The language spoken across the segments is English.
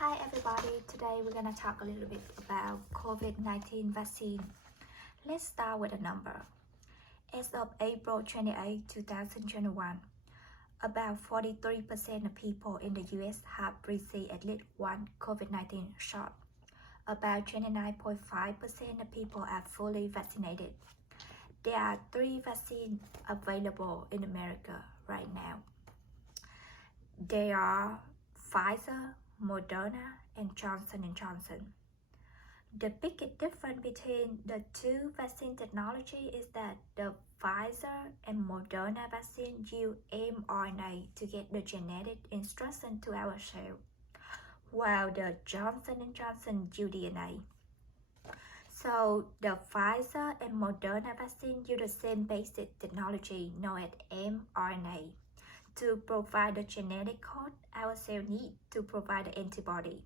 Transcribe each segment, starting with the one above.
Hi everybody, today we're going to talk a little bit about COVID-19 vaccine. Let's start with a number. As of April 28, 2021, about 43% of people in the US have received at least one COVID-19 shot. About 29.5% of people are fully vaccinated. There are 3 vaccines available in America right now. They are Pfizer, Moderna, and Johnson & Johnson. The biggest difference between the two vaccine technology is that the Pfizer and Moderna vaccine use mRNA to get the genetic instruction to our cell, while the Johnson & Johnson use DNA. So the Pfizer and Moderna vaccine use the same basic technology known as mRNA to provide the genetic code our cell need to provide the antibody.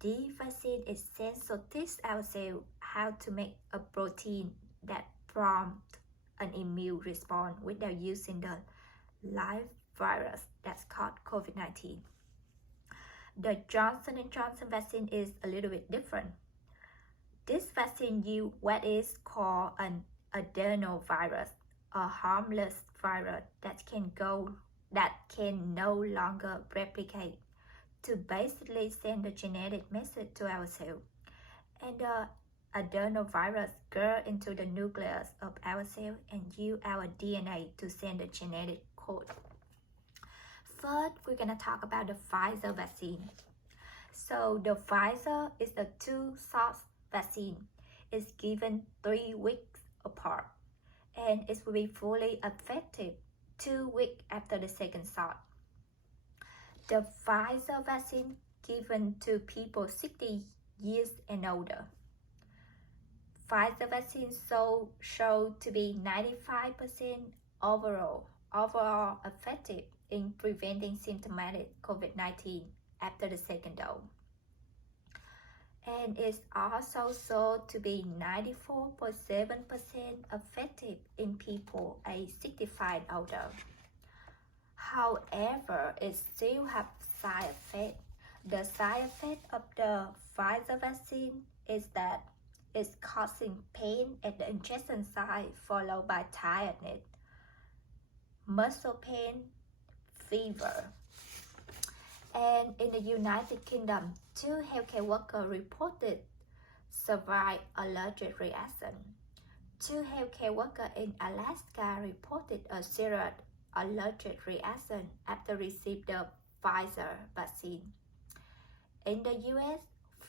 The vaccine is essential to teach our cell how to make a protein that prompts an immune response without using the live virus that's called COVID-19. The Johnson & Johnson vaccine is a little bit different. This vaccine uses what is called an adenovirus, a harmless virus that can no longer replicate, to basically send the genetic message to our cell. And the adenovirus goes into the nucleus of our cell and use our DNA to send the genetic code. First, we're going to talk about the Pfizer vaccine. So the Pfizer is a 2-shot vaccine. It's given 3 weeks apart, and it will be fully effective 2 weeks after the second shot. The Pfizer vaccine given to people 60 years and older. Pfizer vaccine show to be 95% overall effective in preventing symptomatic COVID-19 after the second dose. And it's also shown to be 94.7% effective in people age 65 and older. However, it still has side effects. The side effect of the Pfizer vaccine is that it's causing pain at the injection site, followed by tiredness, muscle pain, fever. And in the United Kingdom, 2 healthcare workers reported severe allergic reaction. 2 healthcare workers in Alaska reported a serious allergic reaction after receiving the Pfizer vaccine. In the US,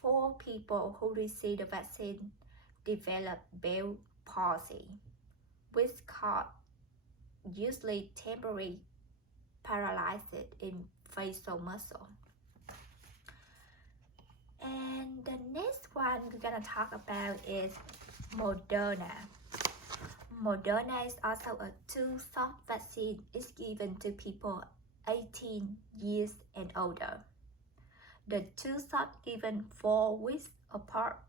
4 people who received the vaccine developed Bell palsy, which causes usually temporary paralysis in facial muscle. And the next one we're gonna talk about is Moderna. Moderna is also a 2-shot vaccine. It's given to people 18 years and older. The 2 shots given 4 weeks apart,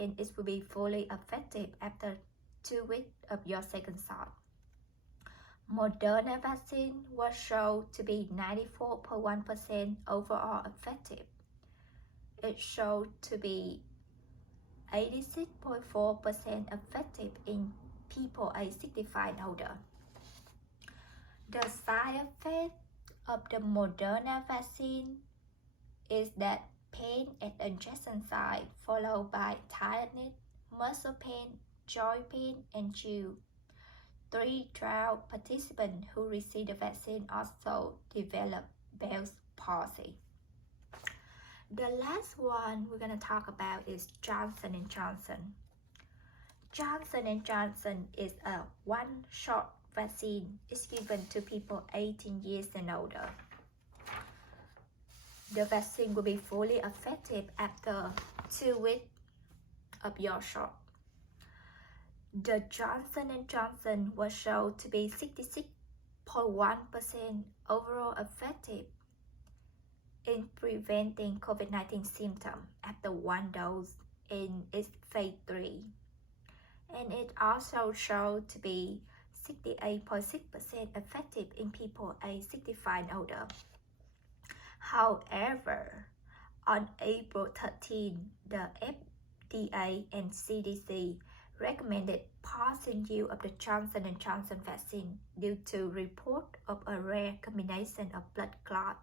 and it will be fully effective after 2 weeks of your second shot. Moderna vaccine was shown to be 94.1% overall effective. It showed to be 86.4% effective in people age 65 and older. The side effect of the Moderna vaccine is that pain at the injection site, followed by tiredness, muscle pain, joint pain, and chill. 3 trial participants who received the vaccine also developed Bell's palsy. The last one we're going to talk about is Johnson & Johnson. Johnson & Johnson is a 1-shot vaccine. It's given to people 18 years and older. The vaccine will be fully effective after 2 weeks of your shot. The Johnson & Johnson was shown to be 66.1% overall effective in preventing COVID-19 symptoms after 1 dose in its phase 3. And it also showed to be 68.6% effective in people age 65 and older. However, On April 13, the FDA and CDC recommended pausing use of the Johnson & Johnson vaccine due to report of a rare combination of blood clot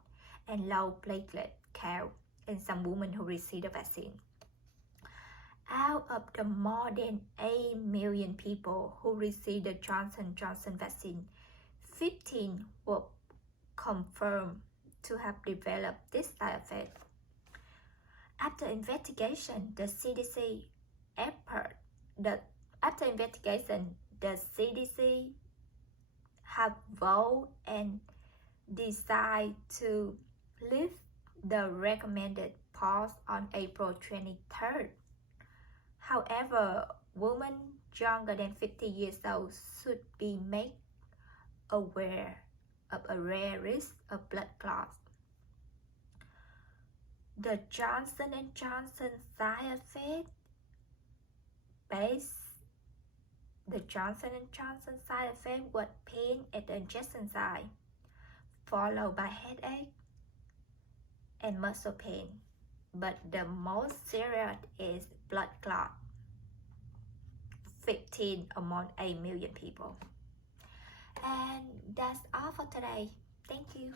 and low platelet count in some women who received the vaccine. Out of the more than 8 million people who received the Johnson & Johnson vaccine, 15 were confirmed to have developed this side effect. After investigation, the CDC have voted and decided to lift the recommended pause on April 23rd. However, women younger than 50 years old should be made aware of a rare risk of blood clots. The Johnson & Johnson side effect was pain at the injection site, followed by headache and muscle pain, but the most serious is blood clot, 15 among 8 million people. And that's all for today. Thank you.